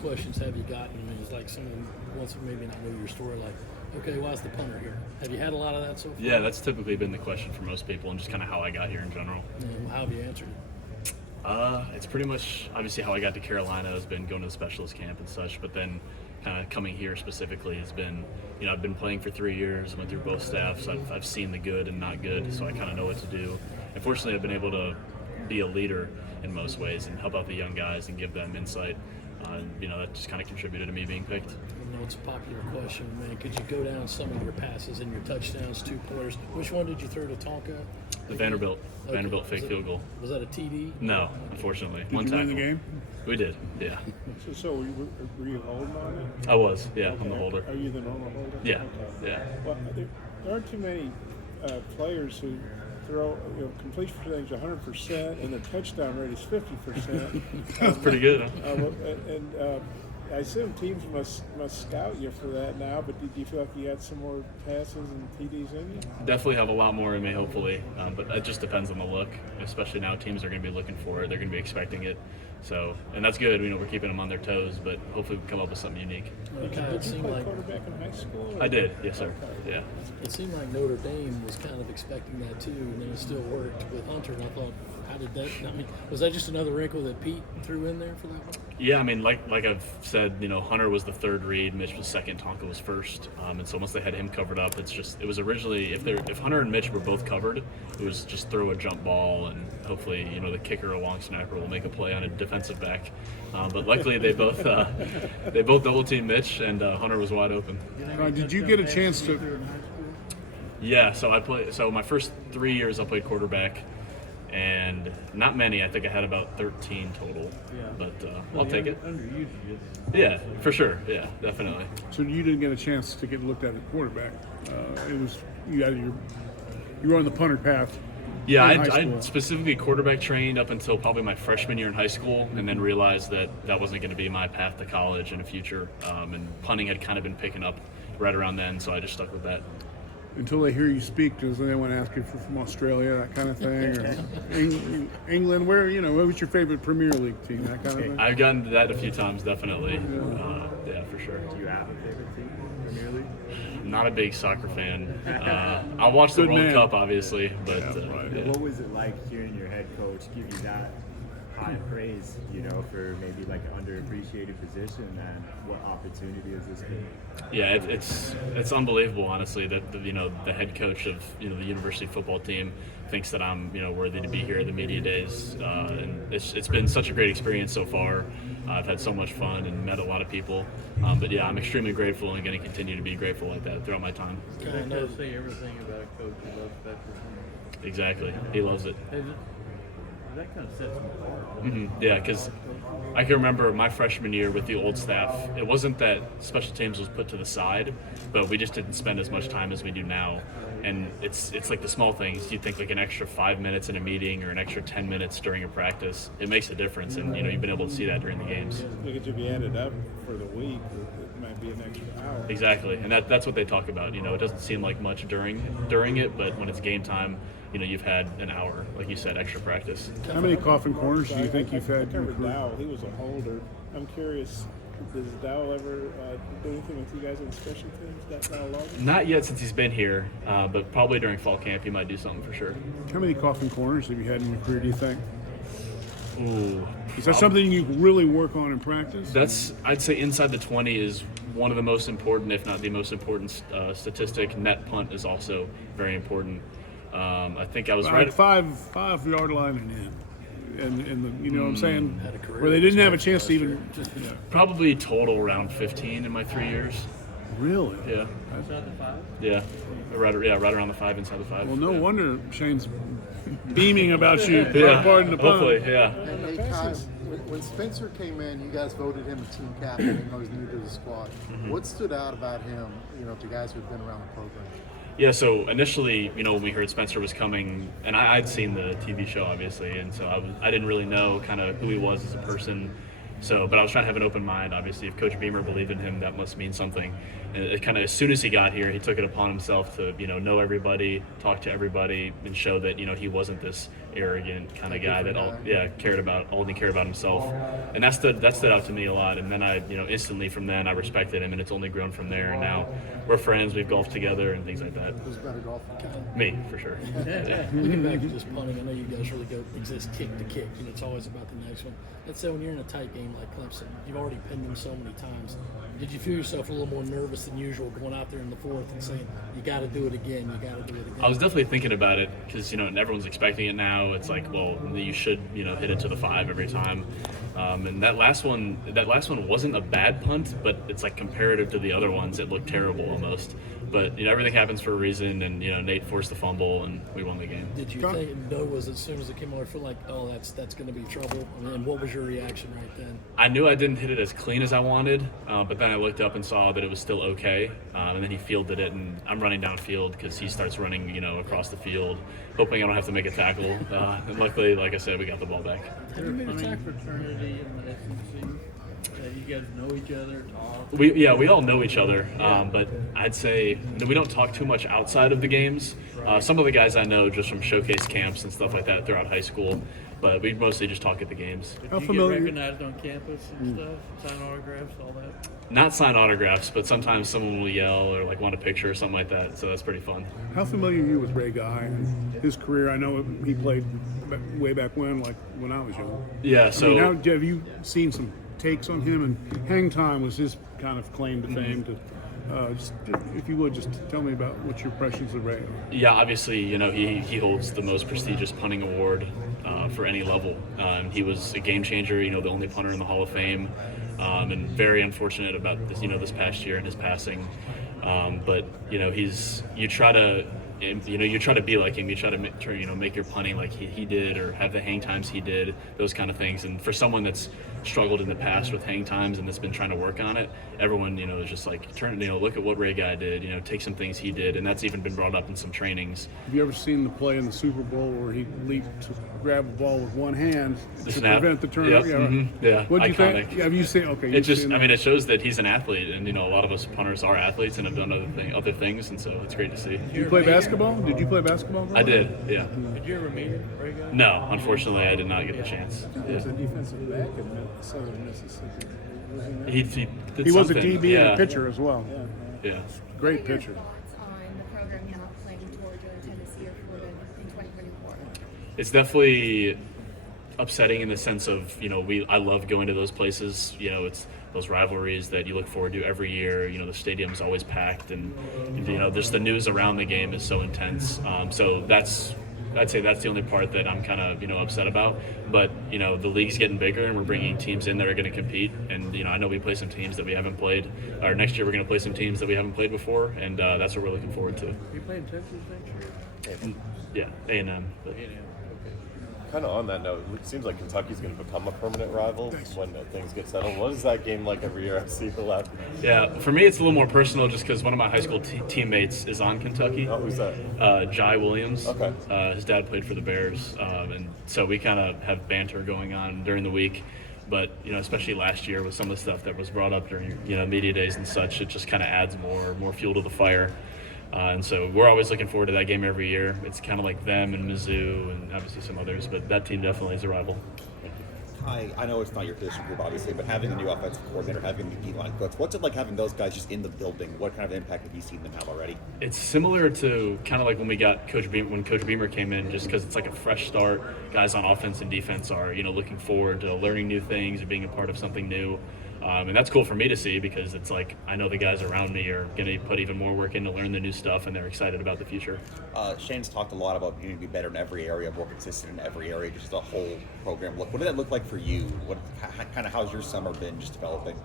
questions have you gotten? I mean, it's like someone wants to maybe not know your story, like, okay, why's the punter here? Have you had a lot of that so far? Yeah, that's typically been the question for most people, and just kind of how I got here in general. And how have you answered it? It's pretty much obviously how I got to Carolina has been going to the specialist camp and such, but then kind of coming here specifically has been, I've been playing for 3 years, went through both staffs. I've seen the good and not good, so I kind of know what to do. And fortunately, I've been able to be a leader in most ways and help out the young guys and give them insight. That just kind of contributed to me being picked. I know it's a popular question, man. Could you go down some of your passes and your touchdowns, 2-pointers? Which one did you throw to Tonka? The Vanderbilt fake field goal. Was that a TD? No, unfortunately. Did you win the game? We did, yeah. So were you holding on it? I was, yeah. Okay. I'm the holder. Are you the normal holder? Yeah, okay. yeah. Well, there aren't too many players who throw completion percentage 100% and their touchdown rate is 50%. That's pretty good, huh? I assume teams must scout you for that now, but did you feel like you had some more passes and TDs in you? Definitely have a lot more in me, hopefully. But it just depends on the look, especially now teams are going to be looking for it. They're going to be expecting it. So, and that's good. We're keeping them on their toes, but hopefully we can come up with something unique. Did you play quarterback in high school? I did, yes, sir. Okay. Yeah. It seemed like Notre Dame was kind of expecting that too, and then it still worked with Hunter. And I thought, how did that? I mean, was that just another wrinkle that Pete threw in there for that one? Yeah, I mean, like I've said, Hunter was the third read, Mitch was second, Tonka was first, and so once they had him covered up, it was originally if Hunter and Mitch were both covered, it was just throw a jump ball and hopefully the kicker or long snapper will make a play on a defensive back. But luckily they both double teamed Mitch and Hunter was wide open. Did you get a chance to? Yeah, so my first 3 years I played quarterback. And not many. I think I had about 13 total. Yeah. But I'll take it. Yeah, for sure. Yeah, definitely. So you didn't get a chance to get looked at at quarterback. It was you were on the punter path. Yeah, I specifically quarterback trained up until probably my freshman year in high school, and then realized that wasn't going to be my path to college in the future. And punting had kind of been picking up right around then, so I just stuck with that. Until they hear you speak, does anyone ask if you're from Australia, that kind of thing, or England? Where what was your favorite Premier League team, that kind of thing? I've gotten that a few times, definitely. Yeah, for sure. Do you have a favorite team, Premier League? Not a big soccer fan. I'll watch the World Cup, obviously, but yeah. What was it like hearing your head coach give you that high praise, for maybe like an underappreciated position, and what opportunity has this been? Yeah, it's unbelievable, honestly, that the head coach of the university football team thinks that I'm worthy to be here at the media days, and it's been such a great experience so far. I've had so much fun and met a lot of people, but yeah, I'm extremely grateful and going to continue to be grateful like that throughout my time. I know say everything about a coach who loves Spencer. Exactly, he loves it. That kind of sets him apart. Mm-hmm. Yeah, because I can remember my freshman year with the old staff, it wasn't that special teams was put to the side, but we just didn't spend as much time as we do now. And it's like the small things. You think like an extra 5 minutes in a meeting or an extra 10 minutes during a practice, it makes a difference. And you've been able to see that during the games. Look at you be added up for the week. It might be an extra hour. Exactly, and that's what they talk about. It doesn't seem like much during it, but when it's game time, you've had an hour, like you said, extra practice. How many coffin corners do you think you've had? I covered Dowell. He was a holder. I'm curious, does Dowell ever do anything with you guys on special teams? That long? Not yet since he's been here, but probably during fall camp he might do something for sure. How many coffin corners have you had in your career, do you think? Ooh. Is that something you really work on in practice? I'd say inside the 20 is one of the most important, if not the most important statistic. Net punt is also very important. I think I was right at 5 yard line and in the what I'm saying, where they didn't have a chance to even. Probably total around 15 in my 3 years. Really? Yeah. Inside the 5? Yeah. Right around the 5, inside the 5. Well, no wonder Shane's beaming about you. Yeah. Pardon the pun. Hopefully, yeah. Hey, Kai, when Spencer came in, you guys voted him a team captain, even though he's new to the squad. Mm-hmm. What stood out about him, to guys who've been around the program? Yeah, so initially, when we heard Spencer was coming, and I'd seen the TV show, obviously, and so I didn't really know kind of who he was as a person. So, but I was trying to have an open mind. Obviously, if Coach Beamer believed in him, that must mean something. And it kind of, as soon as he got here, he took it upon himself to, know everybody, talk to everybody, and show that, he wasn't this arrogant kind of guy that Goofy only cared about himself, and that stood out to me a lot. And then I, instantly from then I respected him, and it's only grown from there. And now we're friends. We've golfed together and things like that. Who's better golfer? Me, for sure. Yeah. Looking back at just punting, I know you guys really go exist kick to kick, and it's always about the next one. Let's say when you're in a tight game like Clemson, you've already pinned them so many times. Did you feel yourself a little more nervous than usual going out there in the fourth and saying, you got to do it again, you got to do it again? I was definitely thinking about it because, everyone's expecting it now. It's like, well, you should, hit it to the 5 every time. And that last one wasn't a bad punt, but it's like comparative to the other ones, it looked terrible almost. But everything happens for a reason, and Nate forced the fumble, and we won the game. Did you think was as soon as it came over, feel like, oh, that's going to be trouble? And what was your reaction right then? I knew I didn't hit it as clean as I wanted, but then I looked up and saw that it was still okay, and then he fielded it, and I'm running downfield because he starts running, across the field, hoping I don't have to make a tackle. And luckily, like I said, we got the ball back. Have you made a tack fraternity in the SEC? You guys know each other, talk? We all know each other, but I'd say we don't talk too much outside of the games. Some of the guys I know just from showcase camps and stuff like that throughout high school, but we mostly just talk at the games. Did you get recognized on campus and stuff? Sign autographs, all that? Not sign autographs, but sometimes someone will yell or want a picture or something like that, so that's pretty fun. How familiar are you with Ray Guy and his career? I know he played way back when I was young. Yeah, so... have you seen some takes on him? And hang time was his kind of claim to fame. Just, if you would, just tell me about what your impressions of Ray are. Yeah, obviously, he holds the most prestigious punting award for any level. He was a game changer, the only punter in the Hall of Fame, and very unfortunate about this, this past year and his passing. But you try to be like him. You try to make your punting like he did, or have the hang times he did, those kind of things. And for someone that's struggled in the past with hang times and that's been trying to work on it, everyone is just like, look at what Ray Guy did. Take some things he did, and that's even been brought up in some trainings. Have you ever seen the play in the Super Bowl where he leaped to grab a ball with one hand to prevent the turnover? Yep. Yeah, What do you iconic. think? Have you seen? Okay, it shows that he's an athlete, and a lot of us punters are athletes and have done other things, and so it's great to see. Did you play basketball? Did you play basketball? I did. Yeah. Did you ever meet Ray Guy? No, unfortunately, I did not get the chance. He was a defensive back in Southern Mississippi. He did He was a something. DB yeah. and a pitcher as well. Yeah. Great pitcher. On the program you're not playing Georgia, Tennessee, or Florida in 2024? It's definitely upsetting in the sense of, I love going to those places. It's those rivalries that you look forward to every year. The stadium's always packed, and just the news around the game is so intense. So I'd say that's the only part that I'm kind of, upset about. But, the league's getting bigger, and we're bringing teams in that are going to compete. And, I know we play some teams that we haven't played. Or next year we're going to play some teams that we haven't played before, and that's what we're looking forward to. You playing Texas next year? Yeah, A&M. But. Okay. Kind of on that note, it seems like Kentucky's going to become a permanent rival when things get settled. What is that game like every year? I see the last. Yeah, for me it's a little more personal just because one of my high school teammates is on Kentucky. Oh, who's that? Jai Williams. Okay. His dad played for the Bears, and so we kind of have banter going on during the week. But especially last year with some of the stuff that was brought up during media days and such, it just kind of adds more fuel to the fire. And so we're always looking forward to that game every year. It's kind of like them and Mizzou and obviously some others, but that team definitely is a rival. I know it's not your position group, obviously, but having a new offensive coordinator, having new D-line coach, what's it like having those guys just in the building? What kind of impact have you seen them have already? It's similar to kind of like when we got when Coach Beamer came in, just because it's like a fresh start. Guys on offense and defense are, looking forward to learning new things and being a part of something new. And that's cool for me to see because it's like I know the guys around me are going to put even more work in to learn the new stuff, and they're excited about the future. Shane's talked a lot about needing to be better in every area, more consistent in every area, just the whole program. What did that look like for you? How's your summer been just developing?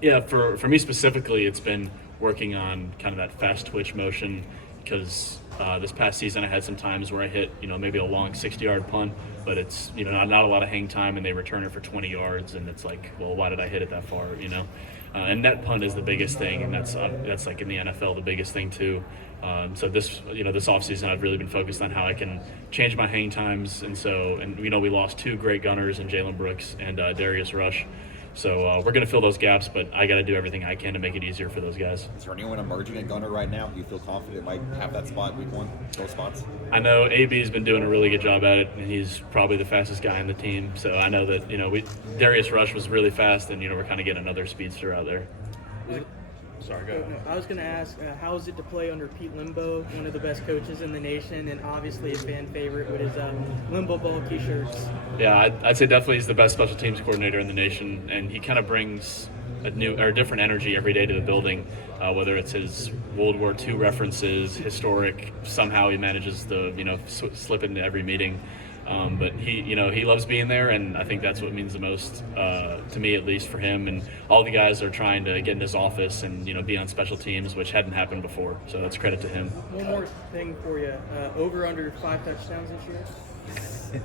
Yeah, for me specifically, it's been working on kind of that fast twitch motion because this past season I had some times where I hit, maybe a long 60-yard punt, but it's, not a lot of hang time, and they return it for 20 yards, and it's like, well, why did I hit it that far, And net punt is the biggest thing, and that's like in the NFL the biggest thing too. So this offseason I've really been focused on how I can change my hang times, and we lost two great gunners in Jalen Brooks and Darius Rush. So we're going to fill those gaps, but I got to do everything I can to make it easier for those guys. Is there anyone emerging at gunner right now who you feel confident might have that spot week one, those spots? I know AB's been doing a really good job at it, and he's probably the fastest guy on the team. So I know that, Darius Rush was really fast, and, we're kind of getting another speedster out there. Sorry, go ahead. I was going to ask, how is it to play under Pete Lembo, one of the best coaches in the nation, and obviously a fan favorite with his Lembo Ball t-shirts? Yeah, I'd say definitely he's the best special teams coordinator in the nation, and he kind of brings a new or different energy every day to the building, whether it's his World War II references, historic, somehow he manages to, slip into every meeting. But he loves being there, and I think that's what means the most to me, at least for him. And all the guys are trying to get in his office and be on special teams, which hadn't happened before. So that's credit to him. One more thing for you: over under 5 touchdowns this year.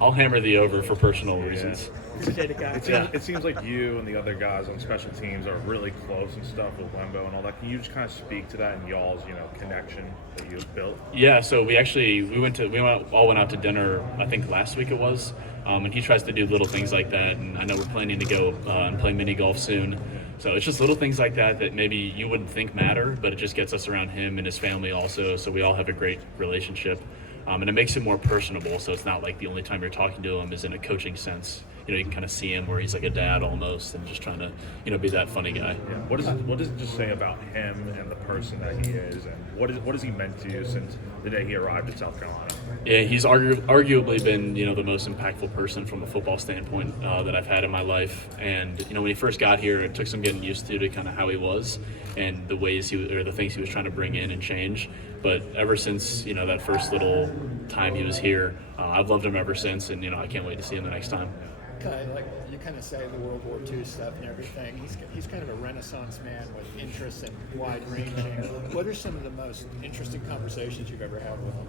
I'll hammer the over for personal reasons. Appreciate it, guys. It seems like you and the other guys on special teams are really close and stuff with Lembo and all that. Can you just kind of speak to that and y'all's, connection that you've built? Yeah, so we all went out to dinner, I think last week it was, and he tries to do little things like that, and I know we're planning to go and play mini golf soon. So it's just little things like that maybe you wouldn't think matter, but it just gets us around him and his family also, so we all have a great relationship. And it makes him more personable, so it's not like the only time you're talking to him is in a coaching sense. You can kind of see him where he's like a dad almost, and just trying to, be that funny guy. Yeah. What does it just say about him and the person that he is, and what has he meant to you since the day he arrived in South Carolina? Yeah, he's arguably been, the most impactful person from a football standpoint that I've had in my life. And when he first got here, it took some getting used to kind of how he was and the ways the things he was trying to bring in and change. But ever since that first little time he was here, I've loved him ever since, and I can't wait to see him the next time. Kai, like you kind of say the World War II stuff and everything, he's kind of a Renaissance man with interests and wide ranging. What are some of the most interesting conversations you've ever had with him?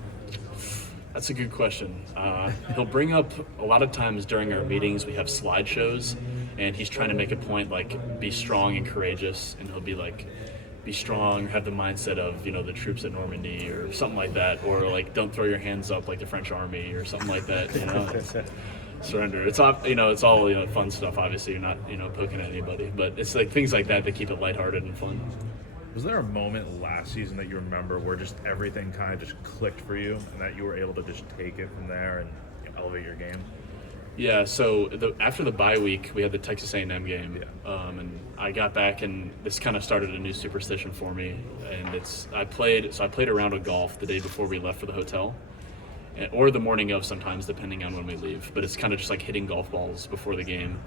That's a good question. He'll bring up a lot of times during our meetings we have slideshows, and he's trying to make a point like be strong and courageous, and he'll be like, be strong, have the mindset of the troops at Normandy or something like that, or like don't throw your hands up like the French army or something like that. Surrender. It's all it's all fun stuff. Obviously, you're not poking at anybody, but it's like things like that keep it lighthearted and fun. Was there a moment last season that you remember where just everything kind of just clicked for you, and that you were able to just take it from there and elevate your game? Yeah. So after the bye week, we had the Texas A&M game, and I got back, and this kind of started a new superstition for me. And I played a round of golf the day before we left for the hotel, or the morning of sometimes, depending on when we leave. But it's kind of just like hitting golf balls before the game.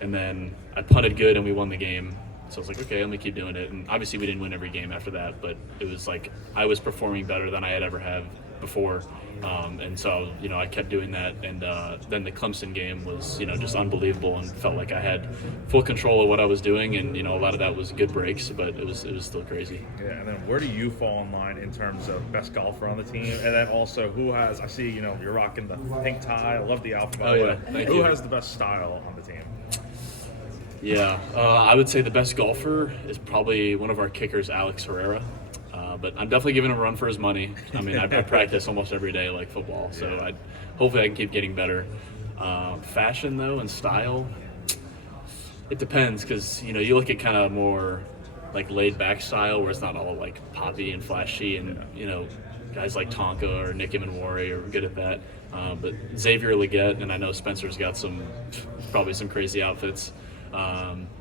And then I punted good and we won the game. So I was like, okay, let me keep doing it. And obviously we didn't win every game after that, but it was like I was performing better than I had ever had before. And so, I kept doing that. And then the Clemson game was, just unbelievable, and felt like I had full control of what I was doing. And, a lot of that was good breaks, but it was still crazy. Yeah, and then where do you fall in line in terms of best golfer on the team? And then also I see, you're rocking the pink tie. I love the outfit. Oh, yeah. Thank you. Who has the best style on the team? Yeah, I would say the best golfer is probably one of our kickers, Alex Herrera. But I'm definitely giving him a run for his money. I mean, I practice almost every day like football, so hopefully I can keep getting better. Fashion, though, and style, it depends, because, you look at kind of more like laid-back style where it's not all like poppy and flashy, and, guys like Tonka or Nick Imanwari are good at that. But Xavier Leggett, and I know Spencer's got probably some crazy outfits.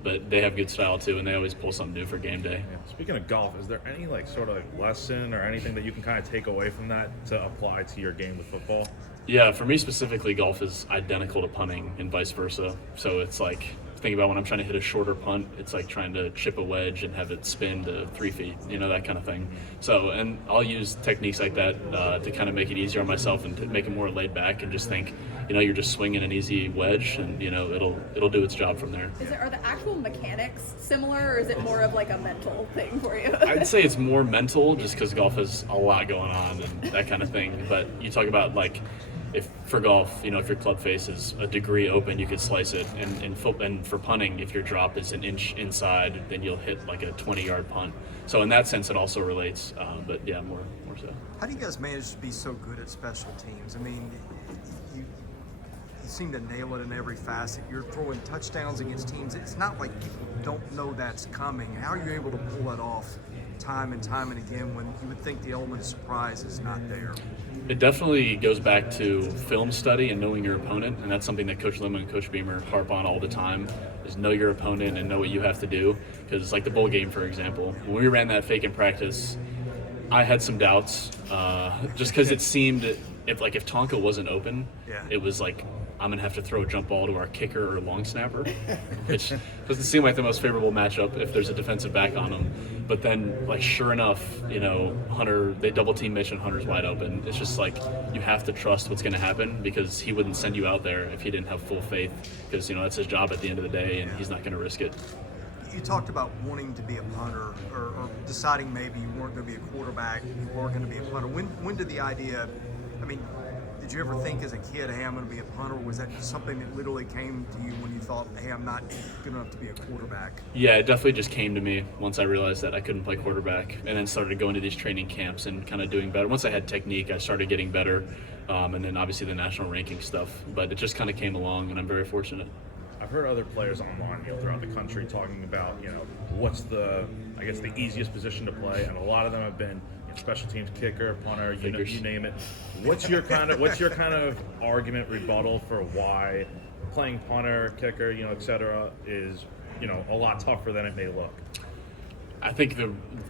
But they have good style too, and they always pull something new for game day. Yeah. Speaking of golf, is there any lesson or anything that you can kind of take away from that to apply to your game with football? Yeah, for me specifically, golf is identical to punting and vice versa. So it's like, think about when I'm trying to hit a shorter punt, it's like trying to chip a wedge and have it spin to 3 feet, that kind of thing. So, and I'll use techniques like that to kind of make it easier on myself and to make it more laid back, and just think, you're just swinging an easy wedge, and it'll do its job from there. Are the actual mechanics similar, or is it more of like a mental thing for you? I'd say it's more mental, just because golf has a lot going on and that kind of thing. But you talk about if for golf, if your club face is a degree open, you could slice it. And for punting, if your drop is an inch inside, then you'll hit like a 20-yard punt. So in that sense, it also relates. But yeah, more so. How do you guys manage to be so good at special teams? I mean, you seem to nail it in every facet. You're throwing touchdowns against teams. It's not like people don't know that's coming. How are you able to pull that off time and time and again when you would think the element of surprise is not there? It definitely goes back to film study and knowing your opponent, and that's something that Coach Lembo and Coach Beamer harp on all the time, is know your opponent and know what you have to do. Because like the bowl game, for example, when we ran that fake in practice, I had some doubts just because it seemed if Tonka wasn't open, it was like I'm gonna have to throw a jump ball to our kicker or long snapper, which doesn't seem like the most favorable matchup if there's a defensive back on them. But then, like, sure enough, Hunter, they double team Mitch and Hunter's wide open. It's just like you have to trust what's gonna happen because he wouldn't send you out there if he didn't have full faith, because that's his job at the end of the day, and he's not gonna risk it. You talked about wanting to be a punter or deciding maybe you weren't going to be a quarterback, you were going to be a punter. When did the idea, did you ever think as a kid, hey, I'm going to be a punter? Or was that just something that literally came to you when you thought, hey, I'm not good enough to be a quarterback? Yeah, it definitely just came to me once I realized that I couldn't play quarterback, and then started going to these training camps and kind of doing better. Once I had technique, I started getting better, and then obviously the national ranking stuff. But it just kind of came along, and I'm very fortunate. I've heard other players online, throughout the country talking about, what's the easiest position to play, and a lot of them have been special teams, kicker, punter, you name it. What's your kind of argument, rebuttal for why playing punter, kicker, et cetera, is a lot tougher than it may look? I think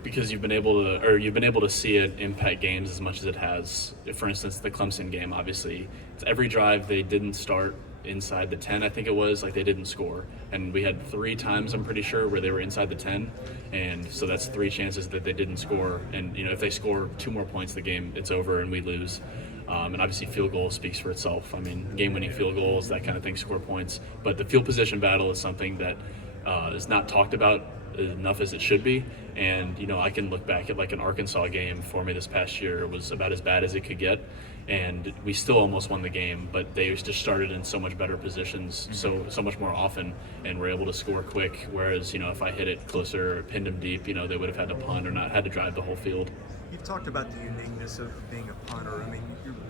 because you've been able to see it impact games as much as it has. For instance, the Clemson game, obviously, it's every drive they didn't start inside the 10, I think it was, like they didn't score, and we had 3 times, I'm pretty sure, where they were inside the 10, and so that's 3 chances that they didn't score. And if they score 2 more points, the game, it's over and we lose. And obviously field goal speaks for itself. Game-winning field goals, that kind of thing, score points. But the field position battle is something that is not talked about enough as it should be. And I can look back at like an Arkansas game for me this past year. It was about as bad as it could get, and we still almost won the game, but they just started in so much better positions, so much more often, and were able to score quick. Whereas if I hit it closer or pinned them deep, they would have had to punt or not had to drive the whole field. You've talked about the uniqueness of being a punter.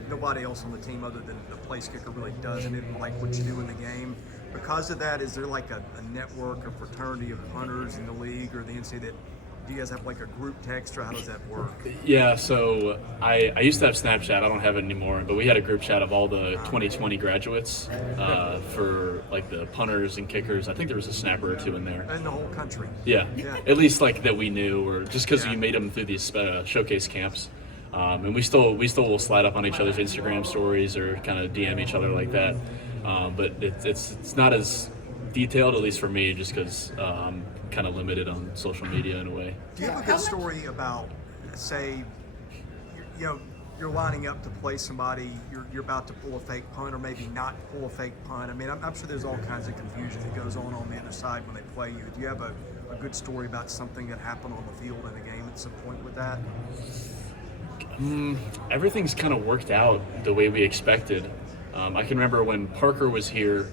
Nobody else on the team other than the place kicker really does it like what you do in the game. Because of that, is there like a network or fraternity of punters in the league or the NCAA that do you guys have like a group text, or how does that work? Yeah, so I used to have Snapchat. I don't have it anymore, but we had a group chat of all the 2020 graduates for like the punters and kickers. I think there was a snapper or 2 in there. And the whole country. Yeah. At least like that we knew, or just because you made them through these showcase camps. And we still will slide up on each other's Instagram stories or kind of DM each other like that. But it's not as detailed, at least for me, just because I'm kind of limited on social media in a way. Do you have a good story about, say, you're lining up to play somebody, you're about to pull a fake punt or maybe not pull a fake punt? I'm sure there's all kinds of confusion that goes on the other side when they play you. Do you have a good story about something that happened on the field in a game at some point with that? Everything's kind of worked out the way we expected. I can remember when Parker was here,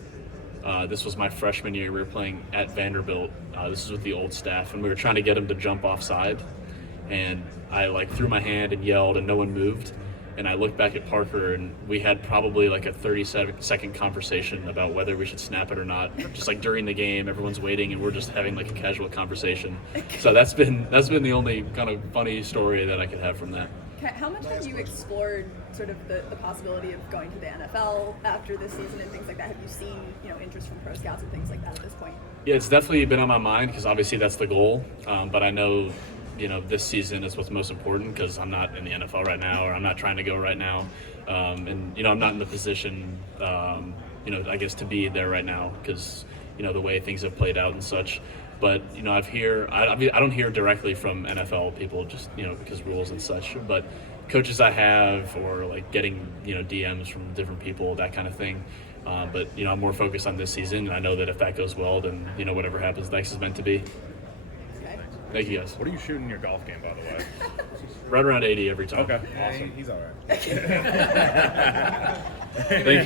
this was my freshman year, we were playing at Vanderbilt. This was with the old staff, and we were trying to get him to jump offside. And I threw my hand and yelled, and no one moved. And I looked back at Parker, and we had probably like a 30-second conversation about whether we should snap it or not. Just like during the game, everyone's waiting, and we're just having like a casual conversation. So that's been the only kind of funny story that I could have from that. How much have you explored sort of the possibility of going to the NFL after this season and things like that? Have you seen interest from pro scouts and things like that at this point? Yeah, it's definitely been on my mind because obviously that's the goal. But I know this season is what's most important because I'm not in the NFL right now, or I'm not trying to go right now, and I'm not in the position I guess to be there right now because the way things have played out and such. But I don't hear directly from NFL people just because rules and such. But coaches I have, or like getting DMs from different people, that kind of thing. But I'm more focused on this season, and I know that if that goes well, then whatever happens next is meant to be. Okay. Thank you guys. What are you shooting your golf game, by the way? Right around 80 every time. Okay, awesome. He's all right. Thank you.